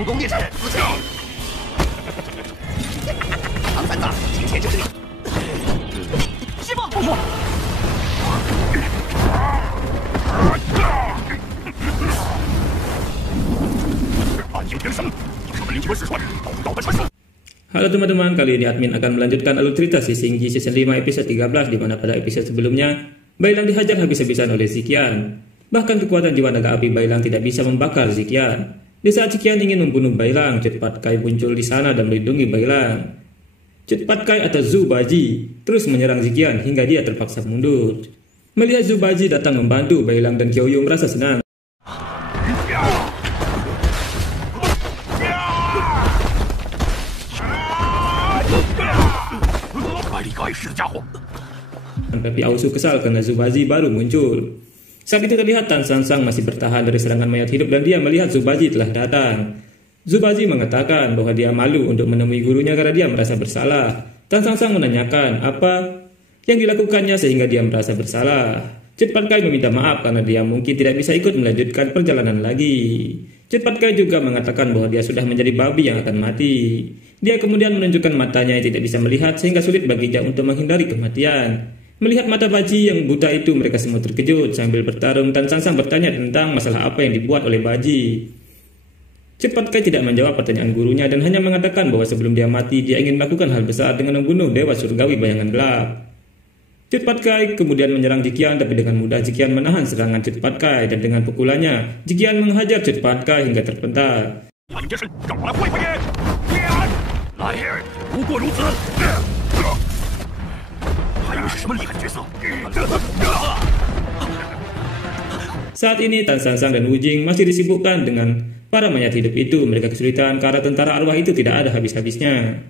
强攻烈士，死去！唐三藏，今天就是你！师傅，不服！暗影天神，你是本灵机关四川道道的传说。 Halo teman-teman, kali ini admin akan melanjutkan alur cerita si Singgi season 5 episode 13 di mana pada episode sebelumnya Bailang dihajar habis-habisan oleh Zikian. Bahkan kekuatan jiwa naga api Bailang tidak bisa membakar Zikian. Di saat Zikian ingin membunuh Bailang, Cut Patkai muncul di sana dan melindungi Bailang. Cut Patkai atau Zubaji terus menyerang Zikian hingga dia terpaksa mundur. Melihat Zubaji datang membantu, Bailang dan Kyoyu merasa senang. Tapi Ausu kesal karena Zubaji baru muncul. Saat itu terlihat Tan Sansang masih bertahan dari serangan mayat hidup dan dia melihat Zubaji telah datang. Zubaji mengatakan bahwa dia malu untuk menemui gurunya karena dia merasa bersalah. Tan Sansang menanyakan apa yang dilakukannya sehingga dia merasa bersalah. Cut Patkai meminta maaf karena dia mungkin tidak bisa ikut melanjutkan perjalanan lagi. Cut Patkai juga mengatakan bahwa dia sudah menjadi babi yang akan mati. Dia kemudian menunjukkan matanya yang tidak bisa melihat sehingga sulit baginya untuk menghindari kematian. Melihat mata Baji yang buta itu, mereka semua terkejut. Sambil bertarung, Tan Sansang bertanya tentang masalah apa yang dibuat oleh Baji. Cut Patkai tidak menjawab pertanyaan gurunya dan hanya mengatakan bahwa sebelum dia mati, dia ingin melakukan hal besar dengan membunuh Dewa Surgawi Bayangan Gelap. Cut Patkai kemudian menyerang Jikian, tapi dengan mudah Jikian menahan serangan Cut Patkai dan dengan pukulannya, Jikian menghajar Cut Patkai hingga terpental. Saat ini Tan Sansang dan Wujing masih disibukkan dengan para mayat hidup itu. Mereka kesulitan karena tentara arwah itu tidak ada habis-habisnya.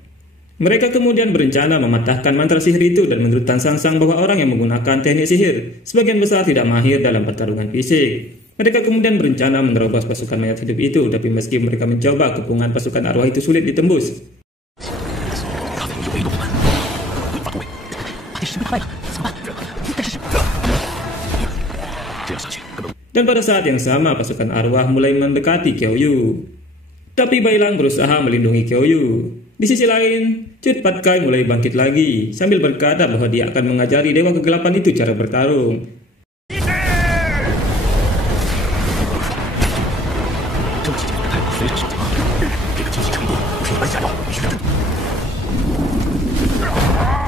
Mereka kemudian berencana mematahkan mantra sihir itu dan menurut Tan Sansang bahwa orang yang menggunakan teknik sihir sebagian besar tidak mahir dalam pertarungan fisik. Mereka kemudian berencana menerobos pasukan mayat hidup itu, tapi meski mereka mencoba, kepungan pasukan arwah itu sulit ditembus. Dan pada saat yang sama pasukan arwah mulai mendekati Kyoyu. Tapi Bailang berusaha melindungi Kyoyu. Di sisi lain, Cut Patkai mulai bangkit lagi sambil berkata bahwa dia akan mengajari Dewa Kegelapan itu cara bertarung.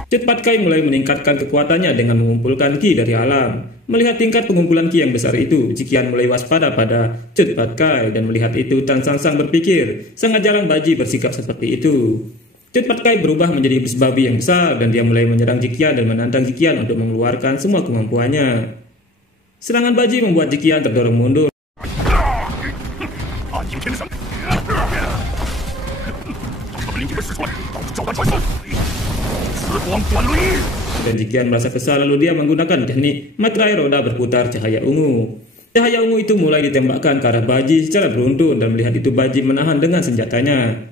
Cut Patkai mulai meningkatkan kekuatannya dengan mengumpulkan ki dari alam. Melihat tingkat pengumpulan ki yang besar itu, Jikian mulai waspada pada Cut Patkai dan melihat itu Tan Sansang berpikir, sangat jarang Baji bersikap seperti itu. Cut Patkai berubah menjadi iblis babi yang besar dan dia mulai menyerang Jikian dan menantang Jikian untuk mengeluarkan semua kemampuannya. Serangan Baji membuat Jikian terdorong mundur. Dan Jikian merasa kesal lalu dia menggunakan teknik materai roda berputar cahaya ungu. Cahaya ungu itu mulai ditembakkan ke arah Baji secara beruntun dan melihat itu Baji menahan dengan senjatanya.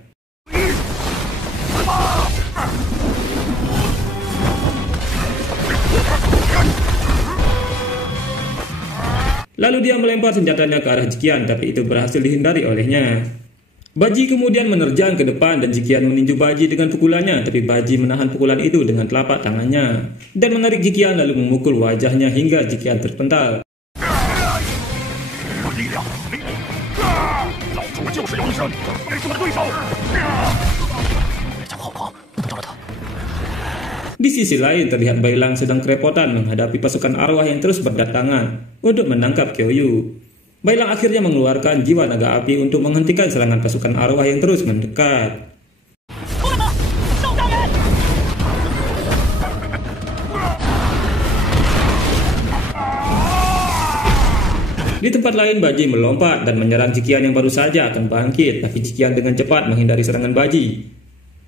Lalu dia melempar senjatanya ke arah Jikian tapi itu berhasil dihindari olehnya. Baji kemudian menerjang ke depan dan Jikian meninju Baji dengan pukulannya, tapi Baji menahan pukulan itu dengan telapak tangannya dan menarik Jikian lalu memukul wajahnya hingga Jikian terpental. Di sisi lain terlihat Bailang sedang kerepotan menghadapi pasukan arwah yang terus berdatangan untuk menangkap Kyoyu. Bailang akhirnya mengeluarkan jiwa naga api untuk menghentikan serangan pasukan arwah yang terus mendekat. Di tempat lain Baji melompat dan menyerang Jikian yang baru saja akan bangkit, tapi Jikian dengan cepat menghindari serangan Baji.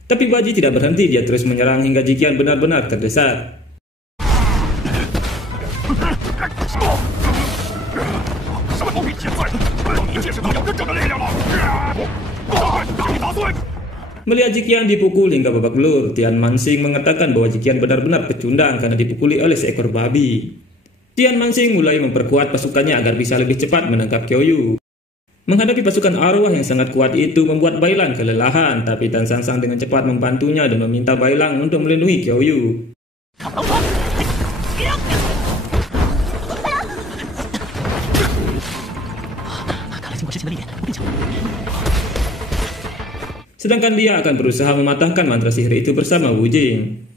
Tapi Baji tidak berhenti, dia terus menyerang hingga Jikian benar-benar terdesak. Melihat Jikian dipukul hingga babak belur, Tian Mansing mengatakan bahwa Jikian benar-benar pecundang karena dipukuli oleh seekor babi. Tian Mansing mulai memperkuat pasukannya agar bisa lebih cepat menangkap Kyoyu. Menghadapi pasukan arwah yang sangat kuat itu membuat Bailang kelelahan, tapi Tan San Sang dengan cepat membantunya dan meminta Bailang untuk melindungi Qiao Yu. Sedangkan dia akan berusaha mematahkan mantra sihir itu bersama Wu Jing.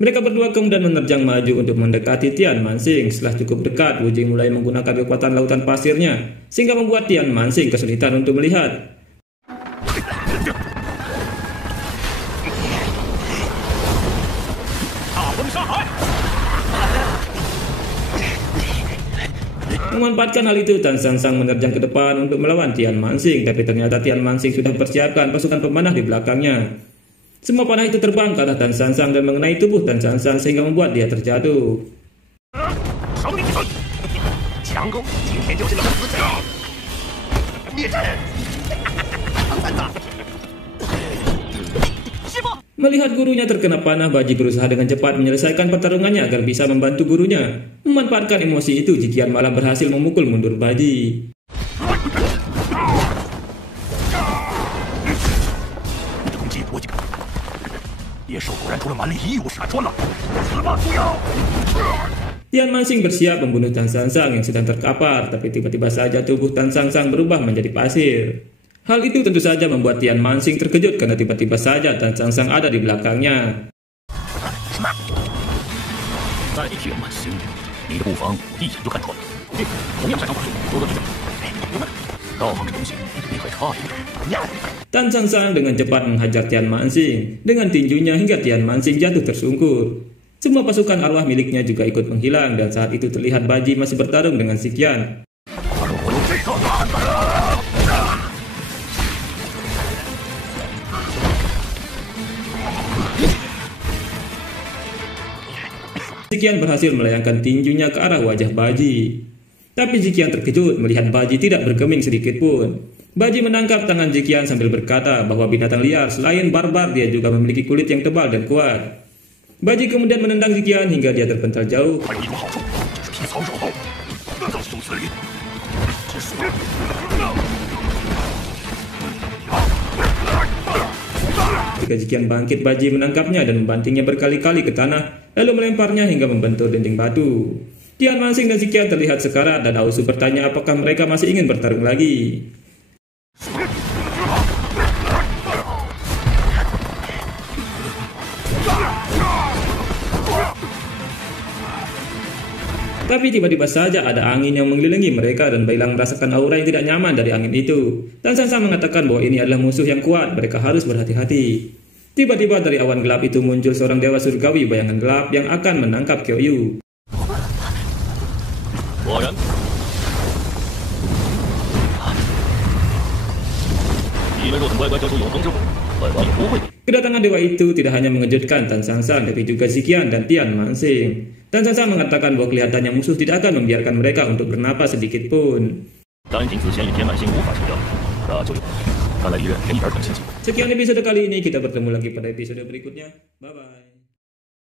Mereka berdua kemudian menerjang maju untuk mendekati Tian Manxing. Setelah cukup dekat, Wu Jing mulai menggunakan kekuatan lautan pasirnya, sehingga membuat Tian Manxing kesulitan untuk melihat. Memanfaatkan hal itu, Tan San Sang menerjang ke depan untuk melawan Tian Manxing, tapi ternyata Tian Manxing sudah mempersiapkan pasukan pemanah di belakangnya. Semua panah itu terbang ke arah Tan San Sang dan mengenai tubuh Tan San Sang sehingga membuat dia terjatuh. Melihat gurunya terkena panah, Baji berusaha dengan cepat menyelesaikan pertarungannya agar bisa membantu gurunya. Memanfaatkan emosi itu, Jiqian malah berhasil memukul mundur Baji. Tian Manxing bersiap membunuh Tan San Sang yang sedang terkapar, tapi tiba-tiba saja tubuh Tan San Sang berubah menjadi pasir. Hal itu tentu saja membuat Tian Manxing terkejut karena tiba-tiba saja Tan San Sang ada di belakangnya. Tan San Sang dengan cepat menghajar Tian Manxing dengan tinjunya hingga Tian Manxing jatuh tersungkur. Semua pasukan arwah miliknya juga ikut menghilang dan saat itu terlihat Baji masih bertarung dengan Ziqian. Ziqian berhasil melayangkan tinjunya ke arah wajah Baji. Tapi Ziqian terkejut melihat Baji tidak bergeming sedikit pun. Baji menangkap tangan Ziqian sambil berkata bahwa binatang liar selain barbar dia juga memiliki kulit yang tebal dan kuat. Baji kemudian menendang Ziqian hingga dia terpental jauh. Ketika Ziqian bangkit, Baji menangkapnya dan membantingnya berkali-kali ke tanah, lalu melemparnya hingga membentur dinding batu. Tian Manxing dan Ziqian terlihat sekarat dan Aosu bertanya apakah mereka masih ingin bertarung lagi. Tapi tiba-tiba saja ada angin yang mengelilingi mereka dan Bailang merasakan aura yang tidak nyaman dari angin itu. Tan San Sang mengatakan bahwa ini adalah musuh yang kuat, mereka harus berhati-hati. Tiba-tiba dari awan gelap itu muncul seorang dewa surgawi bayangan gelap yang akan menangkap Qiao Yu. Kedatangan dewa itu tidak hanya mengejutkan Tan San Sang, tapi juga Ziqian dan Tian Manxing. Tan San Sang mengatakan bahwa kelihatannya musuh tidak akan membiarkan mereka untuk bernapas sedikit pun. Sekian episode kali ini, kita bertemu lagi pada episode berikutnya. Bye-bye.